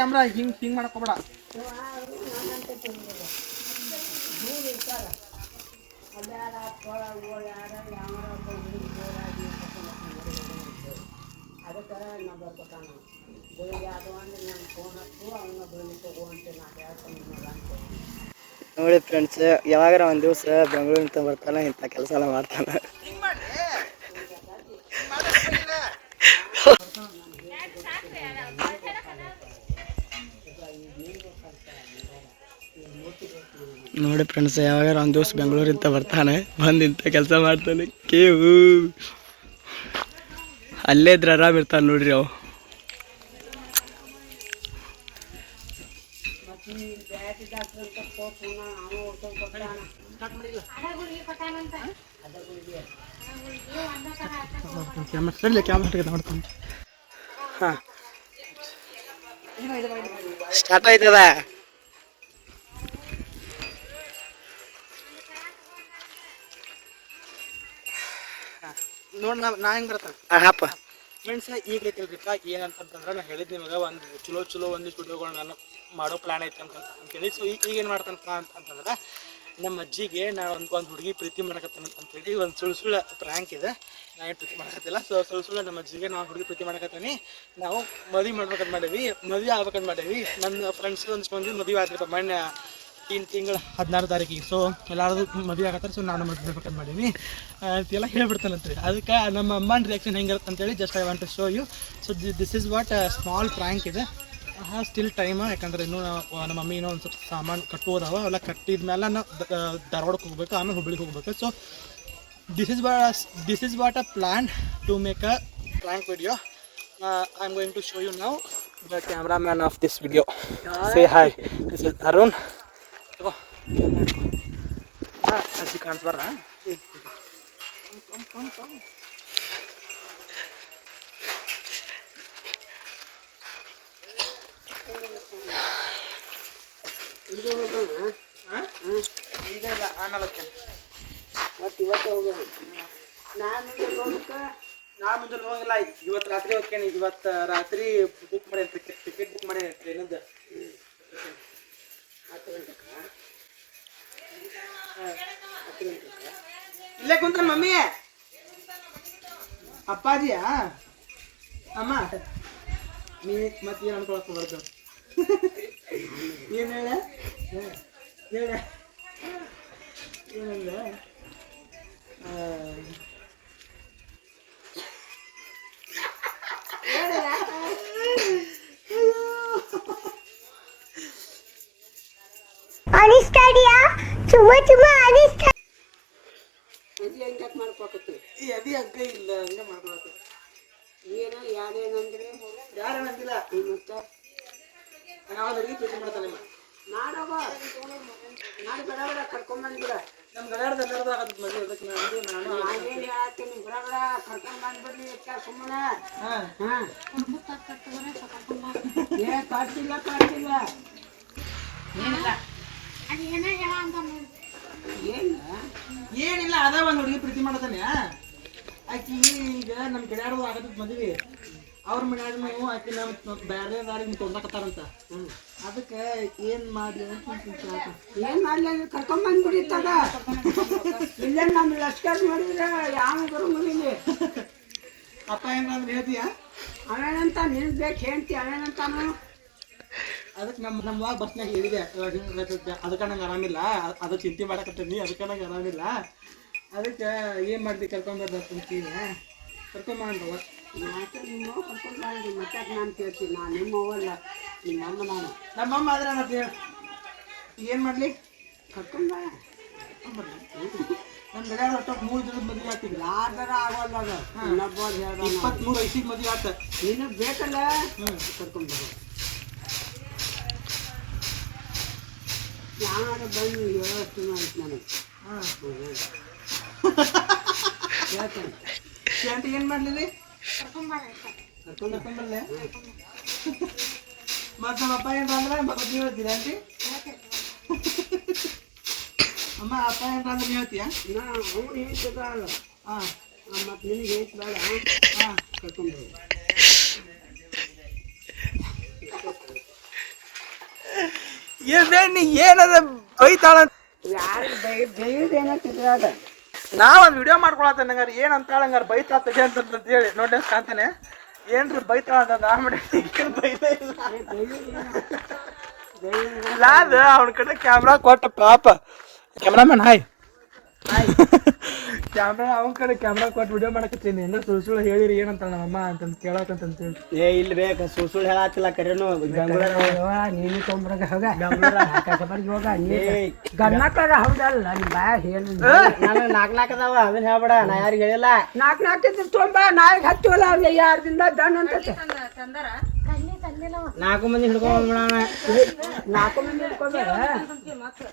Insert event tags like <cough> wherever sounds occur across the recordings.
Camera ಹಿಂಗ್ ಹಿಂಗ್ ಮಾಡ್ಕೋಬೇಡ ನೋಡಿ ಫ್ರೆಂಡ್ಸ್, ಯಾವಾಗಾರ ಒಂದು ದಿವಸ ಬೆಂಗಳೂರಿಂದ ಬರ್ತಾನೆ ಇಂಥ ಕೆಲಸ ಎಲ್ಲ ಮಾಡ್ತಾನೆ. ನೋಡಿ ಫ್ರೆಂಡ್ಸ್ ಯಾವಾಗಾರ ಒಂದು ದಿವಸ ಬೆಂಗಳೂರಿಂದ ಬರ್ತಾನೆ, ಬಂದು ಇಂಥ ಕೆಲಸ ಮಾಡ್ತಾನೆ. ಕೇವು. ಅಲ್ಲೇ ಇದ್ರೆ ಆರಾಮ್ ಇರ್ತಾನೆ ನೋಡ್ರಿ ಅವು. ಹಾಂ. ಸ್ಟಾರ್ಟ್ ಆಯ್ತದ? ನೋಡ್ ನಾ ನಾ ಹೆಂಗ್ ಬರ್ತಾನೆ? ಹಾಪ ಫ್ರೆಂಡ್ಸ್ ಈಗ ಐತಿಲ್ರಿಪ್ಪ ಏನಂತಂತಂದ್ರೆ ನಾನು ಹೇಳಿದ್ ನಿಮಗೆ ಒಂದು ಚಲೋ ಚಲೋ ಒಂದಿಷ್ಟು ವಿಡಿಯೋಗಳು ನಾನು ಮಾಡೋ ಪ್ಲಾನ್ ಐತೆ ಅಂತ ಅಂತೇಳಿ ಸೊ ಈಗ ಏನು ಮಾಡ್ತಾನಪ್ಪ ಅಂತ ಅಂತಂದ್ರೆ ನಮ್ಮ ಅಜ್ಜಿಗೆ ನಾನು ಒಂದು ಒಂದು ಹುಡುಗಿ ಪ್ರೀತಿ ಮಾಡಕತ್ತಾನ ಅಂತೇಳಿ ಒಂದು ಸುಳ್ಳು ಸುಳ್ಳು ಪ್ರ್ಯಾಂಕ್ ಇದೆ. ನಾನು ಪ್ರೀತಿ ಮಾಡಕತ್ತಿಲ್ಲ. ಸೊ ಸುಳ್ಳು ಸುಳ್ಳು ನಮ್ಮ ಅಜ್ಜಿಗೆ ನಾವು ಹುಡುಗಿ ಪ್ರೀತಿ ಮಾಡಕತ್ತೀನಿ. ನಾವು ಮದುವೆ ಮಾಡ್ಬೇಕಂತ ಮಾಡೀವಿ. ಮದುವೆ ಆಗ್ಬೇಕಂತ ಮಾಡೀವಿ. ನನ್ನ ಫ್ರೆಂಡ್ಸ್ ಒಂದು ಮಂದಿ ಮದುವೆ ಆದ್ರಪ್ಪ. ಮೊನ್ನೆ ಇನ್ನು ತಿಂಗಳ ಹದಿನಾರು ತಾರೀಕಿಗೆ. ಸೊ ಎಲ್ಲಾರು ಮದುವೆ ಆಗತ್ತಾರೆ ಸೊ ನಾನು ಮದುವೆ ಬೇಕಂತ ಮಾಡೀನಿ. ಅಂತೆಲ್ಲ ಹೇಳ್ಬಿಡ್ತಾನಂತ್ರಿ ಅದಕ್ಕೆ ನಮ್ಮ ಅಮ್ಮನ ರಿಯಾಕ್ಷನ್ ಹೆಂಗಿರುತ್ತೆ ಅಂತೇಳಿ just I want to show you so this is what small prank ಇದೆ. ಹಾಂ ಸ್ಟಿಲ್ ಟೈಮ್ ಯಾಕಂದ್ರೆ ಇನ್ನೂ ನಮ್ಮ ಮಮ್ಮಿ ಇನ್ನೂ ಒಂದು ಸ್ವಲ್ಪ ಸಾಮಾನು ಕಟ್ಟುವುದಾವ ಅವೆಲ್ಲ ಕಟ್ಟಿದ ಮೇಲೆ ನಾವು ಧಾರವಾಡಕ್ಕೆ ಹೋಗ್ಬೇಕು, ಆಮೇಲೆ ಹುಬ್ಳಿಗೆ ಹೋಗ್ಬೇಕು. So this is what this is what a plan to make a prank video I am going to show you ನಾವು the camera man of this video say hi this is Arun ತಗೋ ಹಾಂ ಅಜ್ಜಿ ಕಾಣಿಸ್ಬಾರ ಈಗ ಇಲ್ಲ ಆಮೇಲೆ ನಾ ಮುಂಜಾನೆ ಹೋಗಿಲ್ಲ ಇವತ್ತು ರಾತ್ರಿ ಹೋಗ್ತೇನೆ ಇವತ್ತು ರಾತ್ರಿ ಬುಕ್ ಮಾಡಿ ಟಿಕೆಟ್ ಬುಕ್ ಮಾಡಿ ಟ್ರೈನದ್ದು ಇಲ್ಲೇ ಕುಂತ ಮಮ್ಮಿ. ಅಪ್ಪಾಜಿಯಾ? ಅಮ್ಮ. ನೀ ಮತ್ತೆ ಏನು ಅನ್ಕೊಳಕ್ ಬರ್ದು ಏನು ಹೇಳ? ಹೇಳ? ಏನಂದ ಚುಮ್ಮ ಚುಮ್ಮ ಅನಿಸ್ತಾ ಈ ಅದಿ ಅಗ್ಗ ಇಲ್ಲ ಹಂಗೆ ಮಾಡ್ಕೊಳತ್ತ ಯಾರು ಅನ್ನಂಗಿಲ್ಲ ನಾವು ಬೇಡ ಪ್ರೀತಿ ಮಾಡ್ತಾನೆ ನಮ್ಮ ಗಡ್ಯಾಡ್ದ ಎಲ್ಲಾರ್ದು ಆಗತ್ತೆ ಮದುವೆ ಅದಕ್ಕೆ ನಾನು ನಾನು ಹಾಂ. ಏನಿಲ್ಲ ಅದ ಒಂದು ಹುಡುಗಿ ಪ್ರೀತಿ ಮಾಡತಾನೆ. ಆಕಿ ಈಗ ನಮ್ಮ ಗಿಡಾಡ್ದು ಆಗತ್ತ ಮದ್ವಿ. ಅವ್ರ ಮನ್ಯಾಗ ನಾವು ಆಕಿ ನಮ್ಮ ಬೇರೆ ದಾರಿಗೆ ತೊಂದಕತ್ತಾರಂತ. ಅದಕ್ಕೆ ಏನ್ ಮಾಡ್ಲಿ ಅಂತ. ಏನ್ ಮಾಡ್ಲಿ ಕರ್ಕೊಂಡ್ ಬಂದ್ಬಿಡಿತ್ತದ ಇಲ್ಲೇ ನಮ್ ಲಷ್ಕರ್ ನೋಡಿದ್ರೆ ಯಾವ ಬರೋಂಗಿಲ್ಲ ಅಪ್ಪ ಏನಾದ್ರು ಹೇಳ್ತೀಯಾ? ಅಣ್ಣನಂತ ನಿನ್ ಬೇಕು ಹೇಳ್ತಿ ಅವೇನಂತಾನು ಅದಕ್ಕೆ ನಮ್ಮ ನಮ್ಮ ವಾಗ ಬಸ್ನಾಗ ಹೇಳಿದೆ ಅದಕ್ಕೆ ನಂಗೆ ಆರಾಮಿಲ್ಲ ಅದು ಚಿಂತೆ ಮಾಡಕತ್ತೀನಿ ಅದಕ್ಕೆ ನಂಗೆ ಆರಾಮಿಲ್ಲ. ಅದಕ್ಕೆ ಏನು ಮಾಡ್ತಿ ಕರ್ಕೊಂಬರ್ದ ಅಂತೀನಿ ಕರ್ಕೊಂಬಂದವ ನಾನು ನಾನು ನಾನು. ನಮ್ಮಮ್ಮ ಆದ್ರೆ ಮತ್ತೆ ಏನು ಮಾಡಲಿ? ಕರ್ಕೊಂಡ ನಮ್ಮ ಗಡ್ಯಾಡ ಒಟ್ಟು ಮೂರು ದಿನದ ಮದುವೆ ಆಗ್ತಿದ್ರು ಆತರ ಆಗೋಲ್ಲ ಅದು? ಇನ್ನೊಬ್ಬ ಹೇಳ್ದ ಇಪ್ಪತ್ಮೂರು ವಯಸ್ಸಿಗೆ ಮದುವೆ ಆತ ನಿನಗ್ ಬೇಕಲ್ಲ? ಹ್ಞೂ ಕರ್ಕೊಂಡ್ ಬಾ ಯಾರು ಬಂದು ಹೇಳೋಷ್ಟು ಆಯ್ತು ನನಗೆ ಹಾಂ ಹೇಳ್ತೇನೆ ಅಂತ ಏನು ಮಾಡಲಿ ಕರ್ಕೊಂಡ್ ಕರ್ಕೊಂಬರ್ಲೆ ಮತ್ತು ನಮ್ಮ ಅಪ್ಪ ಏನ್ರ ಅಂದ್ರೆ ಮಗದ್ದು ಹೇಳ್ತೀರಾ ಆಂಟಿ ಅಮ್ಮ ಅಪ್ಪ ಏನ್ರ ಅಂದ್ರೆ ನೀವ್ ಹೇಳ್ತೀಯಾ ನಾ ಅವ್ನು ಹೇಳ್ತಿದ್ದಾಳ ಹಾಂ ಮತ್ತೆ ನಿನಗೆ ಹೇಳ್ತ ಬೇಡ ಹಾಂ ಕರ್ಕೊಂಡು ಏನೇ ನೀ ಏನದ ಬೈತಾಳ ಯಾರು ಬೈ ಬೈಯೋದೇನತ್ತಿದ್ರಾಗ ನಾ ಒಂದ್ ವಿಡಿಯೋ ಮಾಡ್ಕೊಳತ್ತ ನಂಗಾರ ಏನ್ ಅಂತಾಳ ಹಂಗಾರ ಬೈತಾ ತೆಗೆ ಅಂತ ಅಂತ ಹೇಳಿ ನೋಡಿ ಕಾಂತಾನೆ ಏನ್ರಿ ಬೈತಾಳ ಅಂತ ನಾ ಮಾಡಿ ಏನ್ ಬೈದೇ ಇಲ್ಲ ಇಲ್ಲ ಅದ ಅವನ ಕಡೆ ಕ್ಯಾಮ್ರಾ ಕೊಟ್ಟ ಪಾಪ ಕ್ಯಾಮ್ರಾಮನ್ ಹಾಯ್ ಕ್ಯಾಮ್ರಾ ಅವನ ಕಡೆ ಕ್ಯಾಮ್ರಾ ಕೊಟ್ಟು ವಿಡಿಯೋ ಮಾಡಕತ್ತೀನಿ. ಎಲ್ಲ ಸುಳ್ಳು ಸುಳ್ಳು ಹೇಳಿರಿ ಏನಂತ ನಮ್ಮಮ್ಮ ಅಂತಂದು ಕೇಳಕಂತ ಹೇಳಿ ಏ ಇಲ್ಲಿ ಬೇಕ ಸುಳ್ಳು ಸುಳ್ಳು ಹೇಳತ್ತಿಲ್ಲ ಕರೆನು. ನೀನು ತೊಂಬ್ರಾಗ ಹೋಗ. ಕಸಬರ್ಗಿ ಹೋಗ ನೀ ಗನ್ನಕರ ಹೌದಲ್ಲ ನಿಮ್ಮ ಬಾಯ ಹೇಳಿ ನಾನು ನಾಲ್ಕು ನಾಲ್ಕು ಅದಾವ ಅದನ್ನ ಹೇಳ್ಬೇಡ ನಾ ಯಾರಿಗೆ ಹೇಳಿಲ್ಲ. ನಾಲ್ಕು ನಾಲ್ಕು ಇದ್ರೆ ತೊಂಬ ನಾಯಿಗೆ ಹತ್ತಿವಲ್ಲ ಅವ್ನ ಯಾರ್ದಿಂದ ದಣ್ಣ ಅಂತತೆ ನಾಲ್ಕು ಮಂದಿ ಹಿಡ್ಕೊಂಡ್ ಬಂದ್ಬಿಡೋಣ. ನಾಲ್ಕು ಮಂದಿ ಇಟ್ಕೊಬೇಡ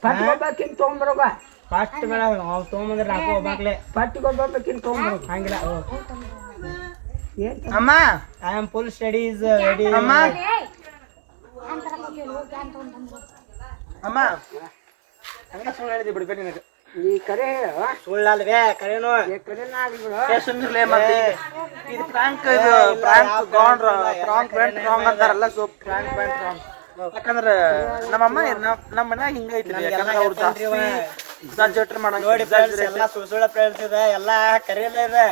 ಪಟ್ಕೊಬೇಕಿನ್ ತೊಂಬ್ರೋಗ. ಫಸ್ಟ್ ಬೇಡ ಅವ್ ತೊಗೊಂಬಂದ್ರೆ ನಾಲ್ಕು ಹೋಗ್ಬಾಕ್ಲೆ ಪಟ್ಟಿಗೊಬ್ಬಬೇಕಿನ್ ತೊಂಬ್ರೋಗ ಹಂಗಿಲ್ಲ. ಏನ್ ಅಮ್ಮ. I am full studies ready ಅಮ್ಮ. ಅಮ್ಮ. ಹಂಗ ಸುಳ್ಳು ಹೇಳಿದಿ ಬಿಡ್ಬೇಡಿ ನಿನಗೆ. ನೀ ಕರೆ ಹೇಳ ಸುಳ್ಳಲ್ವೇ? ಕರೆನು? ಕರೆನ ಆಗ್ಬಿಡ ಏ ಸುಮ್ನಿರ್ಲೆ ಮತ್ತೆ. ಇದು ಪ್ರಾಂಕ್ ಇದು ಪ್ರಾಂಕ್ ಗಾಂಡ್ ಪ್ರಾಂಕ್ ವೆಂಟ್ ರಾಂಗ್ ಅಂತಾರಲ್ಲ ಸೊ ಪ್ರಾಂಕ್ ವೆಂಟ್ ರಾಂಗ್ ಯಾಕಂದ್ರೆ ನಮ್ಮಮ್ಮ ನಮ್ಮ ನಮ್ಮ ಮನ್ಯಾಗ ಹಿಂಗೈತಿ ಯಾಕಂದ್ರೆ ಅವ್ರು ಜಾಸ್ತಿ ಎಕ್ಸಾಜರೇಟರ್ ನೋಡಿ ಮಾಡಂಗ ಫ್ರೆಂಡ್ಸ್ ಎಲ್ಲ ಸುಳ್ಳು ಸುಳ್ಳು ಫ್ರೆಂಡ್ಸ್ ಇದೆ ಎಲ್ಲ ಕರೆಯಲ್ಲ ಇದೆ.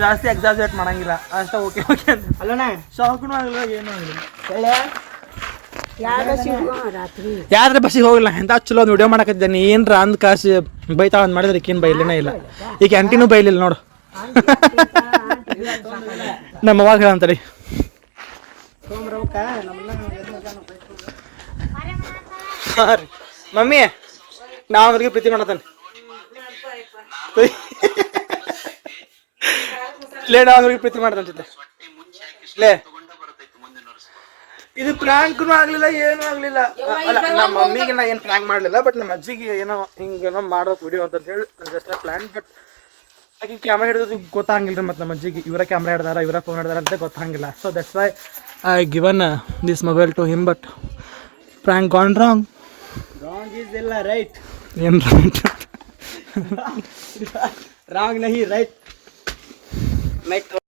ಜಾಸ್ತಿ ಎಕ್ಸಾಜರೇಟ್ ಮಾಡಂಗಿಲ್ಲ. ಅಷ್ಟ ಓಕೆ ಓಕೆ ಅಂತ. ಅಲ್ಲಣ್ಣ ಶಾಕ್ನು ಆಗಿಲ್ಲ ಏನೂ ಆಗಿಲ್ಲ. ರಾತ್ರಿ? ಯಾವ್ದ್ರ ಬಸ್ಸಿಗೆ ಹೋಗಿಲ್ಲ ಎಂತ ಚಲೋ ಒಂದು ವಿಡಿಯೋ ಮಾಡಕತ್ತಿದ್ದೇನೆ ಏನ್ರ ಅಂದ್ ಕಾಸು ಬೈತಾ ಒಂದ್ ಮಾಡಿದ್ರೆ ಈಕೇನು ಬೈಲಿನ ಇಲ್ಲ. ಈ ಆಂಟಿನೂ ಬೈಲಿಲ್ಲ ನೋಡು. <laughs> ನಮ್ಮ ಅವಾಗ ಹೇಳಂತರಿ ಮಮ್ಮಿ ನಾ ಅವ್ರಿಗೆ ಪ್ರೀತಿ ಮಾಡತಾನೆ ಲೇ ನಾ ಅವ್ರಿಗೆ ಪ್ರೀತಿ ಮಾಡ್ದಂತಿದ್ದೆ ಲೇ, ಇದು ಪ್ರಾಂಕ್ನು ಆಗ್ಲಿಲ್ಲ, ಏನೂ ಆಗ್ಲಿಲ್ಲ. ಅಲ್ಲ, ನಮ್ಮ ಮಮ್ಮಿಗೆ ನಾ ಏನು ಪ್ರಾಂಕ್ ಮಾಡಲಿಲ್ಲ ಬಟ್ ನಮ್ಮ ಅಜ್ಜಿಗೆ ಏನೋ ಹಿಂಗೇನೋ ಮಾಡೋಕೆ ಮಾಡೋ ವಿಡಿಯೋ ಅಂತ ಹೇಳಿ ಜಸ್ಟ್ ಪ್ಲಾನ್ ಬಟ್ ಆಕೆ ಕ್ಯಾಮ್ರಾ ಹಿಡಿದು ಗೊತ್ತಾಗಿಲ್ಲ ಮತ್ತು ನಮ್ಮ ಅಜ್ಜಿಗೆ. ಇವರ ಕ್ಯಾಮ್ರಾ ಹಿಡ್ದಾರ, ಇವರ ಫೋನ್ ಹಿಡ್ದಾರ ಅಂತ ಗೊತ್ತಾಗಿಲ್ಲ so that's why I given this mobile to him but prank gone wrong wrong is ಇಲ್ಲ ರೈಟ್ ಏನು ರಾಂಗ್ ರಾಂಗ್ ನಹಿ ರೈಟ್ ಮೈ